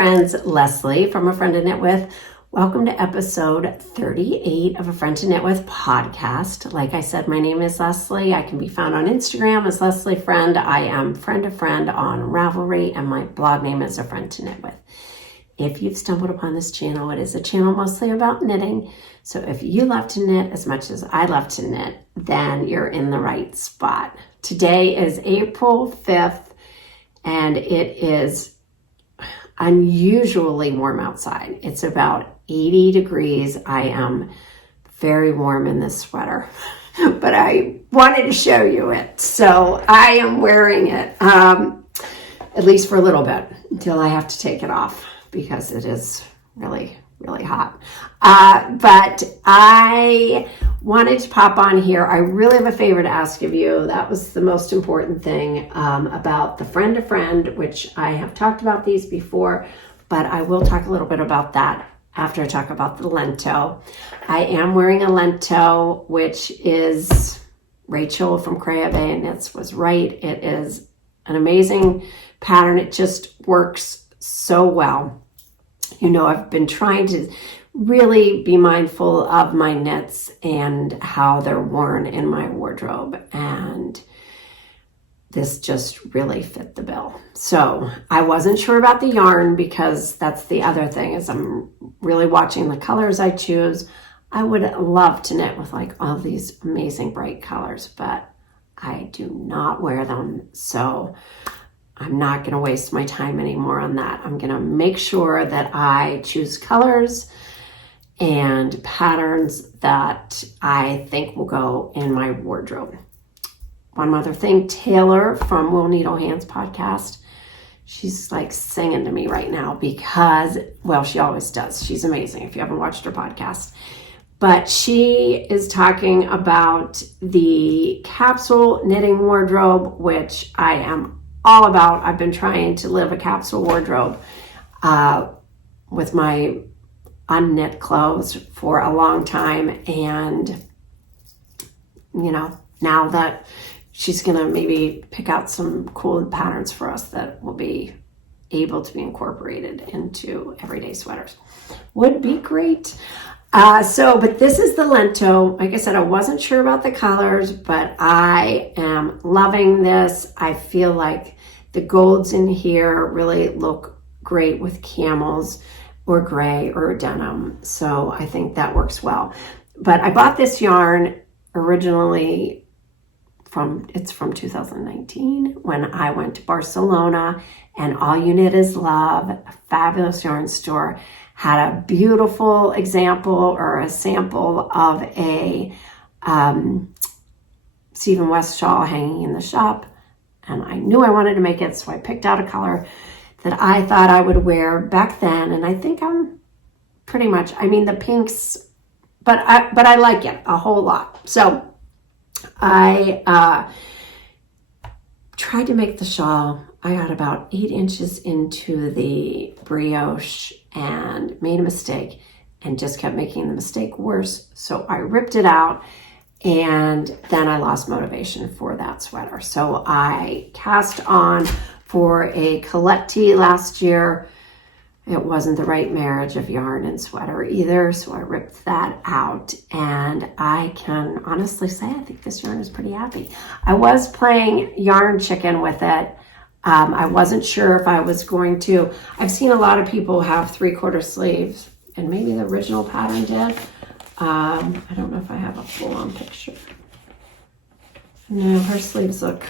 friends, Leslie from A Friend to Knit With. Welcome to episode 38 of A Friend to Knit With podcast. Like I said, my name is Leslie. I can be found on Instagram as Leslie Friend. I am friend to friend on Ravelry, and my blog name is A Friend to Knit With. If you've stumbled upon this channel, it is a channel mostly about knitting. So if you love to knit as much as I love to knit, then you're in the right spot. Today is April 5th, and it is unusually warm outside. It's about 80 degrees. I am very warm in this sweater, but I wanted to show you it. So I am wearing it, at least for a little bit until I have to take it off because it is really hot. But I wanted to pop on here. I really have a favor to ask of you. That was the most important thing about the friend to friend, which I have talked about these before, but I will talk a little bit about that after I talk about the Lento. I am wearing a Lento, which is Rachel from Creabea Knits was right. It is an amazing pattern. It just works so well. You know, I've been trying to really be mindful of my knits and how they're worn in my wardrobe, and this just really fit the bill. So I wasn't sure about the yarn, because that's the other thing, is I'm really watching the colors I choose. I would love to knit with like all these amazing bright colors, but I do not wear them. So I'm not going to waste my time anymore on that. I'm going to make sure that I choose colors and patterns that I think will go in my wardrobe. One other thing, Taylor from Will Needle Hands podcast, she's like singing to me right now because, well, she always does. She's amazing if you haven't watched her podcast. But she is talking about the capsule knitting wardrobe, which I am all about. I've been trying to live a capsule wardrobe with my unknit clothes for a long time, and you know, now that she's gonna maybe pick out some cool patterns for us that will be able to be incorporated into everyday sweaters, would be great. But this is the Lento. Like I said, I wasn't sure about the colors, but I am loving this. I feel like the golds in here really look great with camels or gray or denim. So I think that works well. But I bought this yarn originally from 2019 when I went to Barcelona, and All You Knit Is Love, a fabulous yarn store, had a beautiful example or a sample of a Stephen West shawl hanging in the shop. And I knew I wanted to make it, so I picked out a color that I thought I would wear back then. And I think I'm pretty much, I mean, the pinks, but I like it a whole lot. So I tried to make the shawl. I got about 8 inches into the brioche and made a mistake and just kept making the mistake worse. So I ripped it out, and then I lost motivation for that sweater. So I cast on for a Coletti last year. It wasn't the right marriage of yarn and sweater either, so I ripped that out. And I can honestly say I think this yarn is pretty happy. I was playing yarn chicken with it. I wasn't sure if I was going to. I've seen a lot of people have 3/4 sleeves, and maybe the original pattern did. I don't know if I have a full-on picture. No, her sleeves look,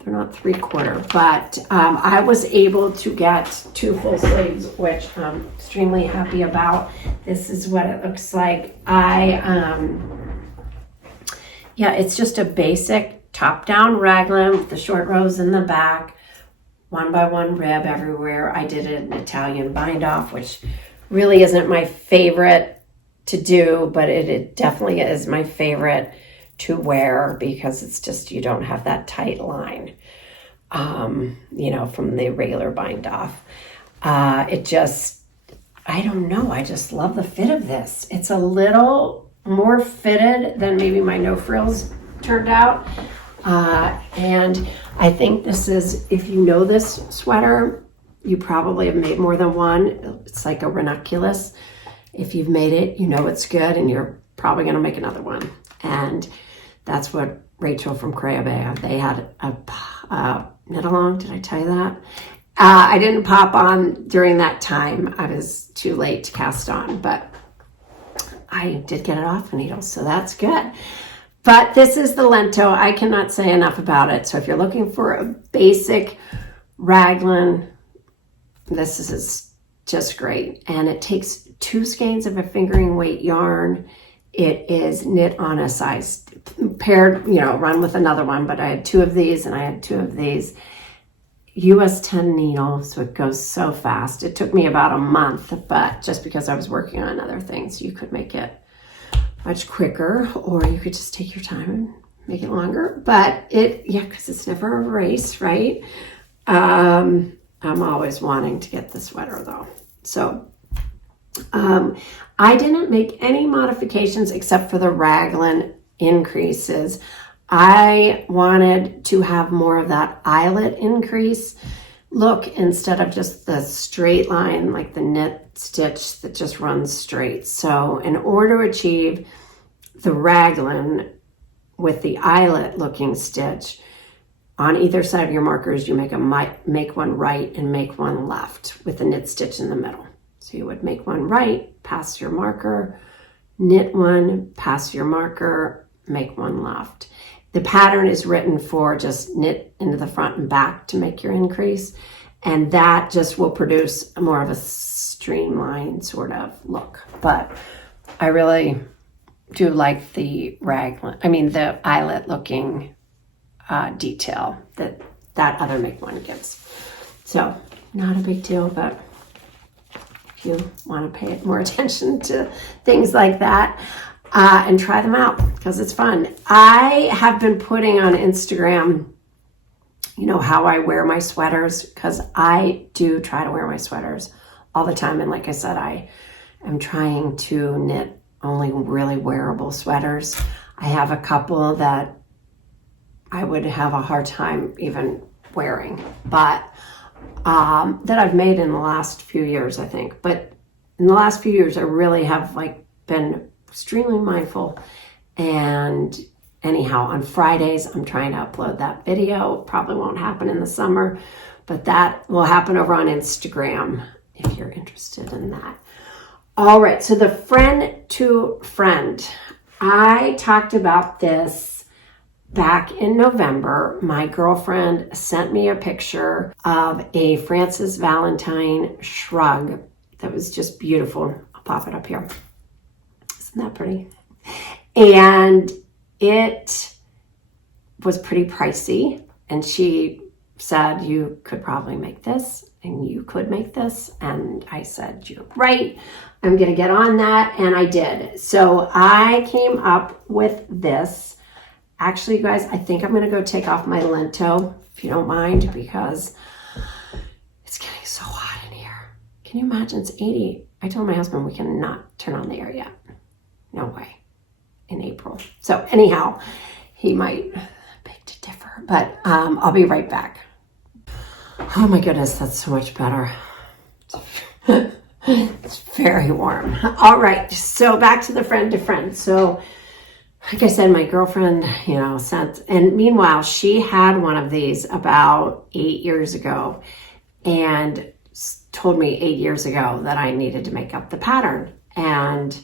they're not 3/4, but I was able to get 2 full sleeves, which I'm extremely happy about. This is what it looks like. Yeah, it's just a basic top-down raglan with the short rows in the back, 1x1 rib everywhere. I did an Italian bind-off, which really isn't my favorite to do, but it definitely is my favorite to wear because it's just, you don't have that tight line, you know, from the regular bind-off. It just, I don't know, I just love the fit of this. It's a little more fitted than maybe my no frills turned out. And I think this is, if you know this sweater, you probably have made more than one. It's like a ranunculus. If you've made it, you know it's good, and you're probably going to make another one. And that's what Rachel from Creabea, they had a knit along. Did I tell you that? I didn't pop on during that time. I was too late to cast on, but I did get it off the needle, so that's good. But this is the Lento. I cannot say enough about it. So if you're looking for a basic raglan, this is just great. And it takes 2 skeins of a fingering weight yarn. It is knit on a size paired, run with another one, but I had 2 of these and I had 2 of these. US 10 needle, so it goes so fast. It took me about a month, but just because I was working on other things, you could make it much quicker, or you could just take your time and make it longer. But because it's never a race, right? I'm always wanting to get the sweater though. So I didn't make any modifications except for the raglan increases. I wanted to have more of that eyelet increase look instead of just the straight line, like the knit stitch that just runs straight. So in order to achieve the raglan with the eyelet looking stitch, on either side of your markers, you make one right and make one left with the knit stitch in the middle. So you would make one right, pass your marker, knit one, pass your marker, make one left. The pattern is written for just knit into the front and back to make your increase. And that just will produce more of a streamlined sort of look. But I really do like the the eyelet looking detail that other make one gives. So not a big deal, but if you want to pay more attention to things like that, and try them out because it's fun. I have been putting on Instagram, how I wear my sweaters, because I do try to wear my sweaters all the time. And like I said, I am trying to knit only really wearable sweaters. I have a couple that I would have a hard time even wearing, but that I've made in the last few years, I think. But in the last few years, I really have been extremely mindful. And anyhow, on Fridays, I'm trying to upload that video. Probably won't happen in the summer, but that will happen over on Instagram if you're interested in that. All right, so the friend to friend. I talked about this back in November. My girlfriend sent me a picture of a Frances Valentine shrug that was just beautiful. I'll pop it up here. Isn't that pretty? And it was pretty pricey. And she said, you could probably make this and you could make this. And I said, you're right. I'm going to get on that. And I did. So I came up with this. Actually, you guys, I think I'm going to go take off my Lento, if you don't mind, because it's getting so hot in here. Can you imagine? It's 80. I told my husband we cannot turn on the air yet. No way. In April. So anyhow, he might beg to differ, but I'll be right back. Oh my goodness, that's so much better. It's very warm. All right, so back to the friend to friend. So like I said, my girlfriend, sent, and meanwhile, she had one of these about 8 years ago and told me 8 years ago that I needed to make up the pattern. And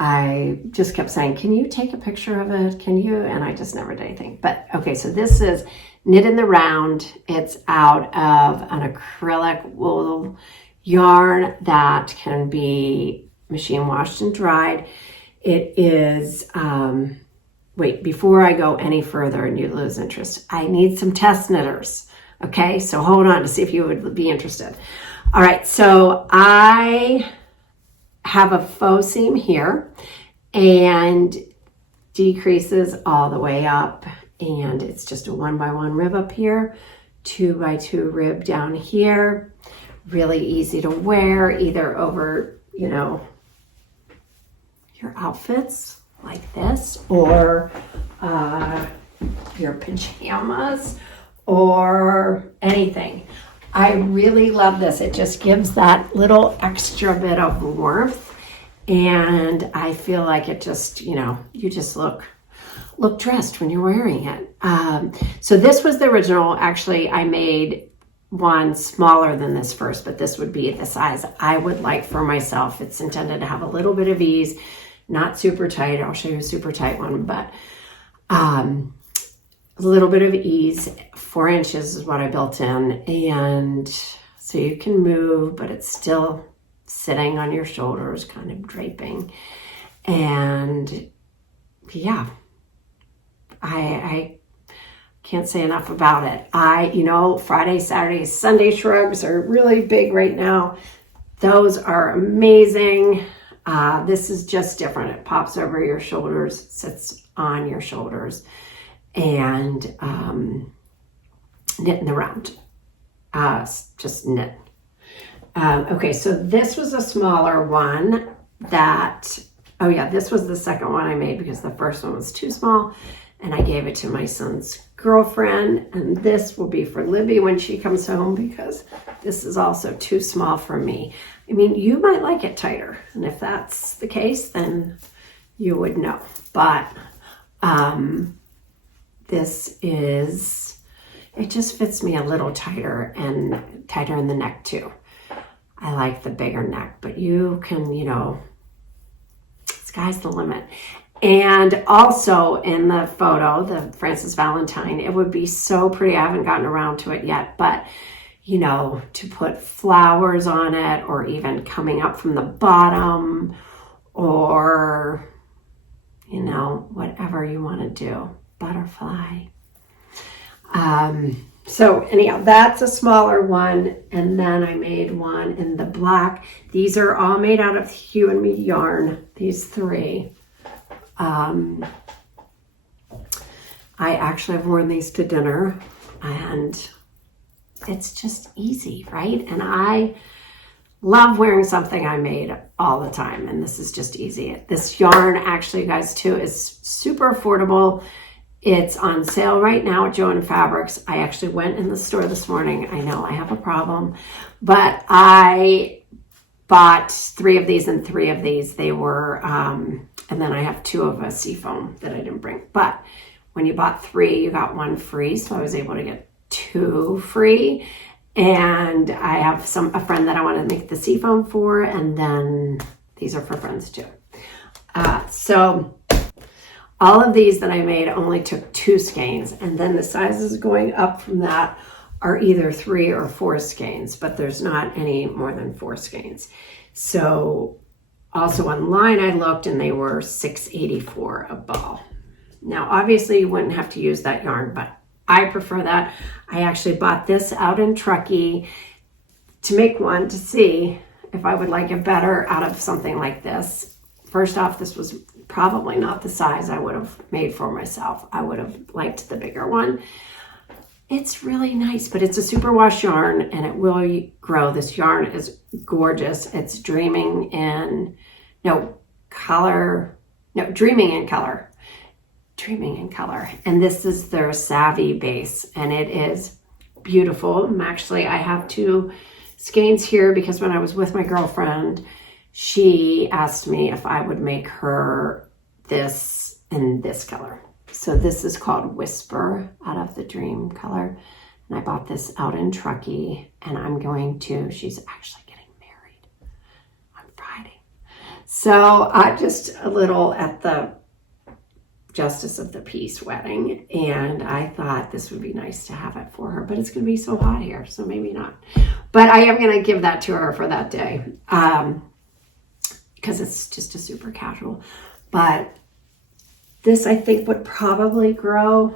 I just kept saying, can you take a picture of it? Can you? And I just never did anything. But okay, so this is knit in the round. It's out of an acrylic wool yarn that can be machine washed and dried. It is, wait, before I go any further and you lose interest, I need some test knitters. Okay, so hold on to see if you would be interested. All right, so I have a faux seam here and decreases all the way up, and it's just a 1x1 rib up here, 2x2 rib down here. Really easy to wear either over, your outfits like this, or your pajamas or anything. I really love this. It just gives that little extra bit of warmth, and I feel like it just, you know, you just look dressed when you're wearing it. So this was the original. Actually, I made one smaller than this first, but this would be the size I would like for myself. It's intended to have a little bit of ease, not super tight. I'll show you a super tight one, but a little bit of ease. 4 inches is what I built in, and so you can move, but it's still sitting on your shoulders, kind of draping. And yeah, I can't say enough about it. You know, Friday, Saturday, Sunday shrugs are really big right now. Those are amazing. This is just different. It pops over your shoulders, sits on your shoulders, and knit in the round. Just knit. Okay, so this was a smaller one that, oh yeah, this was the second one I made because the first one was too small, and I gave it to my son's girlfriend, and this will be for Libby when she comes home because this is also too small for me. I mean, you might like it tighter, and if that's the case, then you would know. But this is, it just fits me a little tighter, and tighter in the neck too. I like the bigger neck, but you can, you know, sky's the limit. And also in the photo, the Frances Valentine, it would be so pretty. I haven't gotten around to it yet, but you know, to put flowers on it, or even coming up from the bottom, or, you know, whatever you want to do, butterfly. So anyhow, that's a smaller one. And then I made one in the black. These are all made out of Hue and Me yarn, these 3. I actually have worn these to dinner, and it's just easy, right? And I love wearing something I made all the time, and this is just easy. This yarn, actually, guys, too, is super affordable. It's on sale right now at Joann Fabrics. I actually went in the store this morning. I know I have a problem, but I bought 3 of these and 3 of these. They were, and then I have 2 of a seafoam that I didn't bring. But when you bought 3, you got 1 free. So I was able to get 2 free. And I have a friend that I want to make the seafoam for. And then these are for friends too. So all of these that I made only took 2 skeins. And then the sizes going up from that are either 3 or 4 skeins, but there's not any more than 4 skeins. So also online I looked, and they were $6.84 a ball. Now obviously you wouldn't have to use that yarn, but I prefer that. I actually bought this out in Truckee to make one to see if I would like it better out of something like this. First off, this was probably not the size I would have made for myself. I would have liked the bigger one. It's really nice, but it's a superwash yarn, and it will grow. This yarn is gorgeous. It's dreaming in color. And this is their Savvy base, and it is beautiful. Actually, I have 2 skeins here because when I was with my girlfriend, she asked me if I would make her this in this color. So this is called Whisper, out of the Dream color. And I bought this out in Truckee, and she's actually getting married on Friday. So just a little at the Justice of the Peace wedding, and I thought this would be nice to have it for her, but it's going to be so hot here, so maybe not. But I am going to give that to her for that day, because it's just a super casual. But this, I think, would probably grow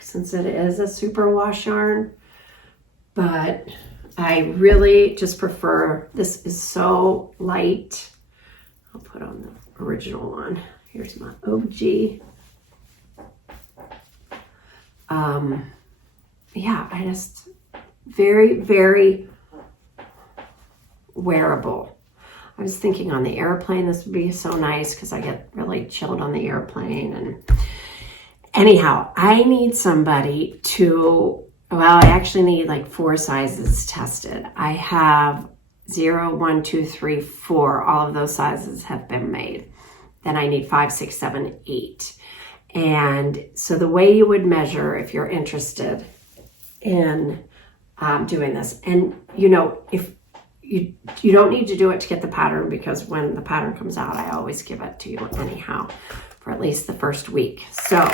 since it is a super wash yarn. But I really just prefer, this is so light. I'll put on the original one. Here's my OG. Yeah, I just, very, very wearable. I was thinking on the airplane, this would be so nice because I get really chilled on the airplane. anyhow, I need somebody to, well, I actually need like 4 sizes tested. I have 0, 1, 2, 3, 4. All of those sizes have been made. Then I need 5, 6, 7, 8. And so the way you would measure if you're interested in doing this, and you know, if you don't need to do it to get the pattern, because when the pattern comes out, I always give it to you anyhow for at least the first week. So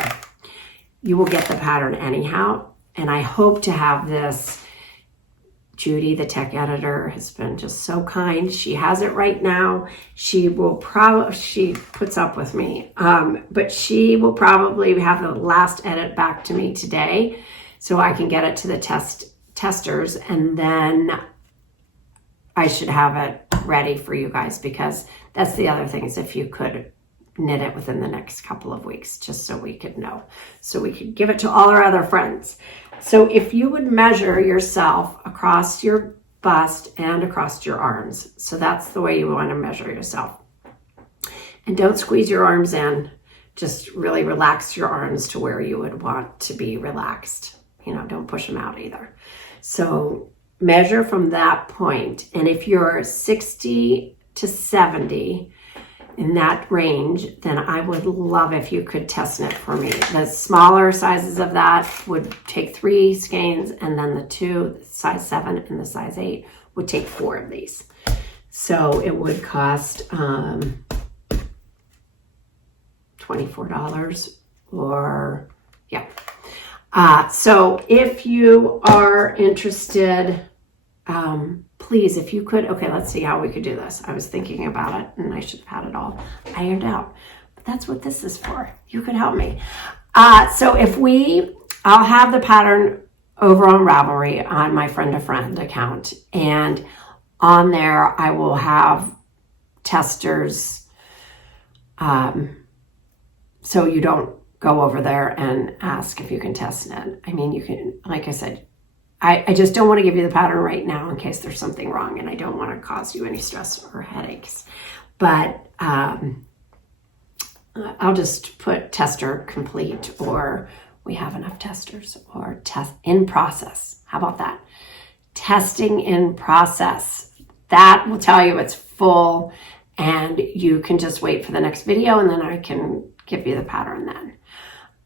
you will get the pattern anyhow. And I hope to have this. Judy, the tech editor, has been just so kind. She has it right now. She puts up with me, but she will probably have the last edit back to me today so I can get it to the testers, and then I should have it ready for you guys, because that's the other thing, is if you could knit it within the next couple of weeks, just so we could know, so we could give it to all our other friends. So if you would measure yourself across your bust and across your arms, so that's the way you want to measure yourself. And don't squeeze your arms in, just really relax your arms to where you would want to be relaxed. You know, don't push them out either. So measure from that point. And if you're 60 to 70, in that range, then I would love if you could test knit for me. The smaller sizes of that would take 3 skeins, and then the 2, the size 7 and the size 8, would take 4 of these. So it would cost $24, or yeah. So if you are interested, please, if you could, okay, let's see how we could do this. I was thinking about it, and I should have had it all ironed out, but that's what this is for. You could help me. So I'll have the pattern over on Ravelry on my friend-to-friend account, and on there I will have testers, so you don't go over there and ask if you can test knit. I mean, you can, like I said, I just don't want to give you the pattern right now in case there's something wrong, and I don't want to cause you any stress or headaches. But I'll just put tester complete, or we have enough testers, or test in process. How about that? Testing in process. That will tell you it's full, and you can just wait for the next video, and then I can give you the pattern then.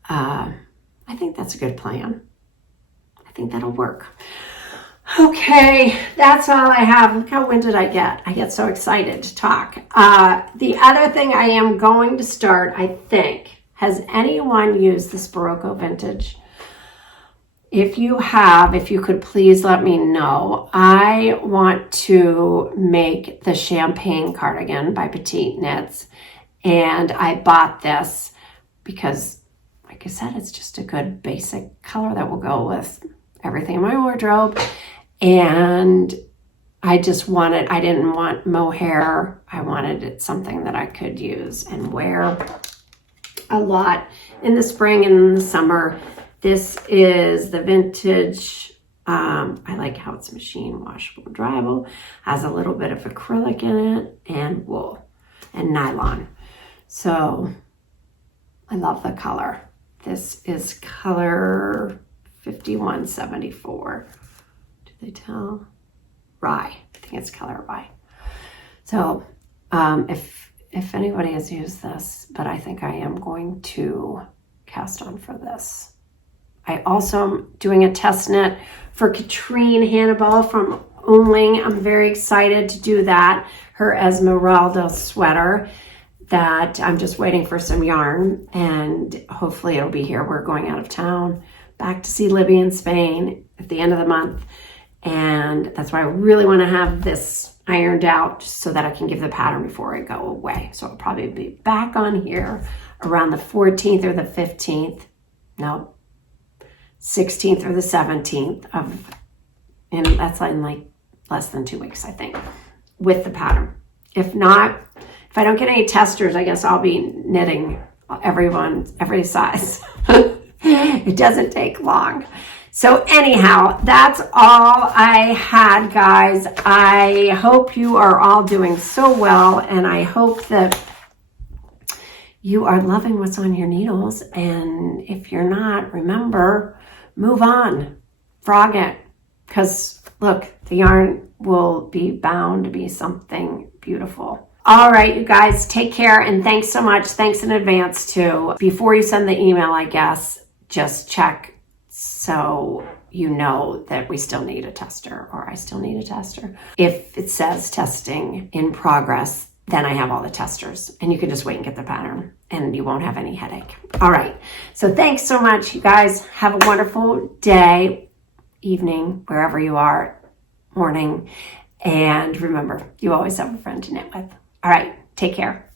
I think that's a good plan. I think that'll work. Okay, that's all I have. Look how winded I get. I get so excited to talk. The other thing I am going to start, I think, has anyone used this Barocco vintage? If you have, if you could please let me know. I want to make the Champagne cardigan by Petite Knits, and I bought this because, like I said, it's just a good basic color that will go with everything in my wardrobe. And I didn't want mohair. I wanted it something that I could use and wear a lot in the spring and in the summer. This is the vintage. I like how it's machine washable and dryable. Has a little bit of acrylic in it, and wool and nylon. So I love the color. This is color 5174. Do they tell? Rye. I think it's color rye. So if anybody has used this, but I think I am going to cast on for this. I also am doing a test knit for Katrine Hannibal from Oomling. I'm very excited to do that. Her Esmeralda sweater that I'm just waiting for some yarn, and hopefully it'll be here. We're going out of town back to see Libby in Spain at the end of the month, and that's why I really want to have this ironed out so that I can give the pattern before I go away. So I'll probably be back on here around the 14th or the 15th. No, 16th or the 17th of, and that's in like less than 2 weeks, I think, with the pattern. If not, if I don't get any testers, I guess I'll be knitting every size. It doesn't take long. So anyhow, that's all I had, guys. I hope you are all doing so well, and I hope that you are loving what's on your needles. And if you're not, remember, move on, frog it. Because look, the yarn will be bound to be something beautiful. All right, you guys, take care, and thanks so much. Thanks in advance too. Before you send the email, I guess, just check so you know that we still need a tester, or I still need a tester. If it says testing in progress, then I have all the testers, and you can just wait and get the pattern, and you won't have any headache. All right, so thanks so much, you guys. Have a wonderful day, evening, wherever you are, morning, and remember, you always have a friend to knit with. All right, take care.